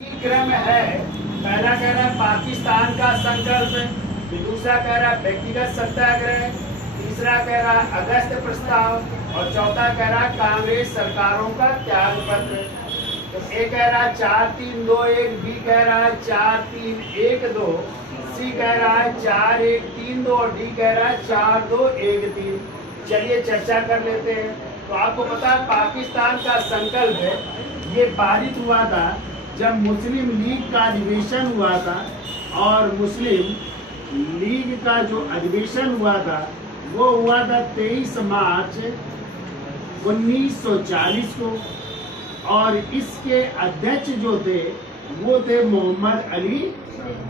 क्रम है। पहला कह रहा है पाकिस्तान का संकल्प, दूसरा कह रहा है व्यक्तिगत सत्याग्रह, तीसरा कह रहा है अगस्त प्रस्ताव और चौथा कह रहा है कांग्रेस सरकारों का त्याग पत्र। तो ए कह रहा है 4-3-2-1, बी कह रहा है 4-3-1-2, सी कह रहा है 4-1-3-2 और डी कह रहा है 4-2-1-3। चलिए चर्चा कर लेते हैं। तो आपको पता है पाकिस्तान का संकल्प है, ये पारित हुआ था जब मुस्लिम लीग का अधिवेशन हुआ था। और मुस्लिम लीग का जो अधिवेशन हुआ था वो हुआ था 23 मार्च 1940 को। और इसके अध्यक्ष जो थे वो थे मोहम्मद अली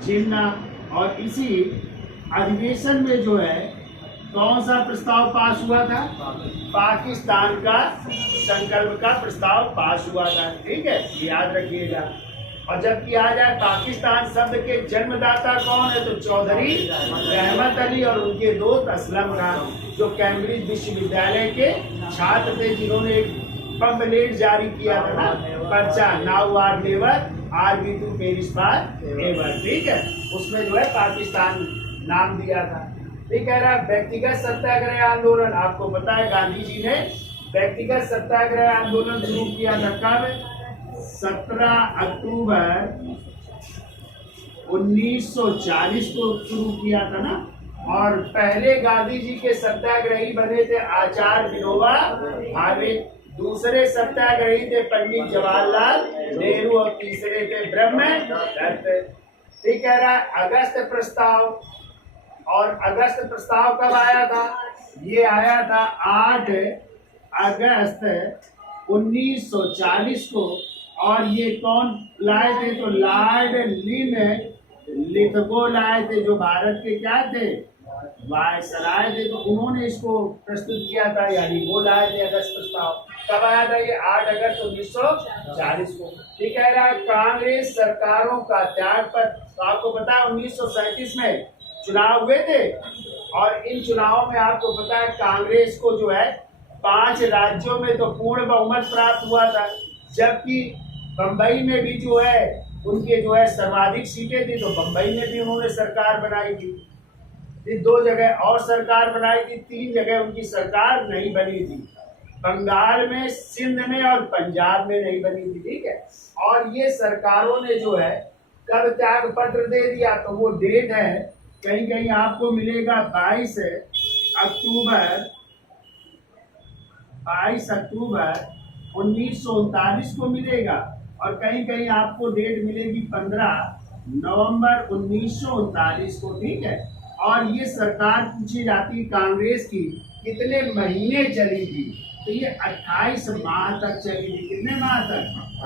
जिन्ना। और इसी अधिवेशन में जो है कौन सा प्रस्ताव पास हुआ था? पाकिस्तान का संकल्प का प्रस्ताव पास हुआ था। ठीक है, याद रखिएगा। और जबकि आ जाए पाकिस्तान शब्द के जन्मदाता कौन है, तो चौधरी रहमत अली और उनके दोस्त असलम खान, जो कैम्ब्रिज विश्वविद्यालय के छात्र थे, जिन्होंने एक पंपलेट जारी किया था ना, पर्चा now or never are we to Paris forever. ठीक है, उसमें जो है पाकिस्तान नाम दिया था। ये कह रहा है व्यक्तिगत सत्याग्रह आंदोलन। आपको पता है गांधी जी ने व्यक्तिगत सत्याग्रह आंदोलन शुरू किया था कब? 17 अक्टूबर 1940 को शुरू किया था ना। और पहले गांधी जी के सत्याग्रही बने थे आचार्य विनोबा भावे, दूसरे सत्याग्रही थे पंडित जवाहरलाल नेहरू और तीसरे थे ब्रह्म दत्त। ये कह रहा है अगस्त प्रस्ताव। और अगस्त प्रस्ताव कब आया था? ये आया था 8 अगस्त 1940 को। और ये कौन लाए थे? तो लॉर्ड लिथगो लाए थे, जो भारत के क्या थे, वायसराय थे। तो उन्होंने इसको प्रस्तुत किया था, यानी वो लाए थे अगस्त प्रस्ताव। कब आया था ये? 8 अगस्त 1940 को। ये कह रहा है कांग्रेस सरकारों का त्याग पर। तो आपको पता है 1937 में चुनाव हुए थे और इन चुनावों में आपको पता है कांग्रेस को जो है 5 राज्यों में तो पूर्ण बहुमत प्राप्त हुआ था, जबकि बम्बई में भी जो है उनके जो है सर्वाधिक सीटें थी, तो बम्बई में भी उन्होंने सरकार बनाई थी। 2 जगह और सरकार बनाई थी, 3 जगह उनकी सरकार नहीं बनी थी। बंगाल में, सिंध में और पंजाब में नहीं बनी थी। ठीक है, और ये सरकारों ने जो है कब त्याग पत्र दे दिया? तो वो डेट है, कहीं कहीं आपको मिलेगा 22 अक्टूबर 1939 को मिलेगा। और कहीं कहीं आपको डेट मिलेगी 15 नवंबर 1939 को। ठीक है, और ये सरकार पूछी जाती कांग्रेस की कितने महीने चली थी? तो ये 28 माह तक चली थी। कितने माह तक?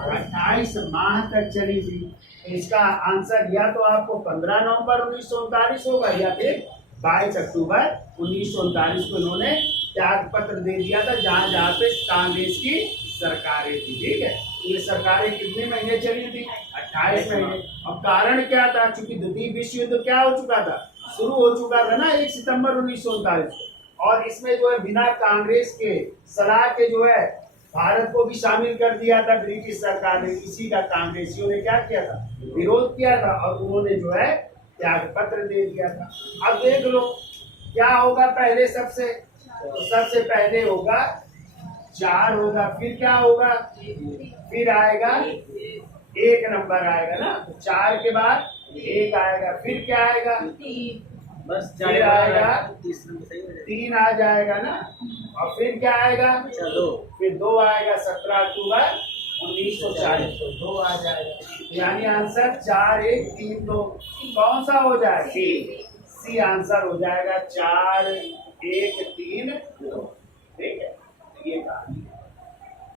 28 माह तक चली थी। तो इसका आंसर या तो आपको 15 नवंबर 1939 होगा या फिर 22 अक्टूबर 1939 को इन्होंने त्याग पत्र दे दिया था, जहां जहां पे कांग्रेस की सरकारें थी। ठीक है, ये सरकारें कितने महीने चली थी? 28 महीने। अब कारण क्या था? चूंकि द्वितीय विश्व युद्ध क्या हो चुका था, शुरू हो चुका था ना 1 सितंबर 1939 को। और इसमें जो है बिना कांग्रेस के सलाह के जो है भारत को भी शामिल कर दिया था ब्रिटिश सरकार ने। इसी का कांग्रेसियों ने क्या किया था? विरोध किया था और उन्होंने जो है त्याग पत्र दे दिया था। अब देख लो क्या होगा पहले। सबसे तो सबसे पहले होगा 4 होगा, फिर क्या होगा? फिर आएगा 1 नंबर आएगा ना, तो 4 के बाद 1 आएगा, फिर क्या आएगा? बस 4 आएगा, 3 आ जाएगा ना, और फिर क्या आएगा? 2, फिर 2 आएगा। 17 अक्टूबर 1940 को 2 आ जाएगा। यानी आंसर 4-1-3-2 कौन सा हो जाएगा? सी आंसर हो जाएगा 4-1-3-2। ठीक है, ये कहानी।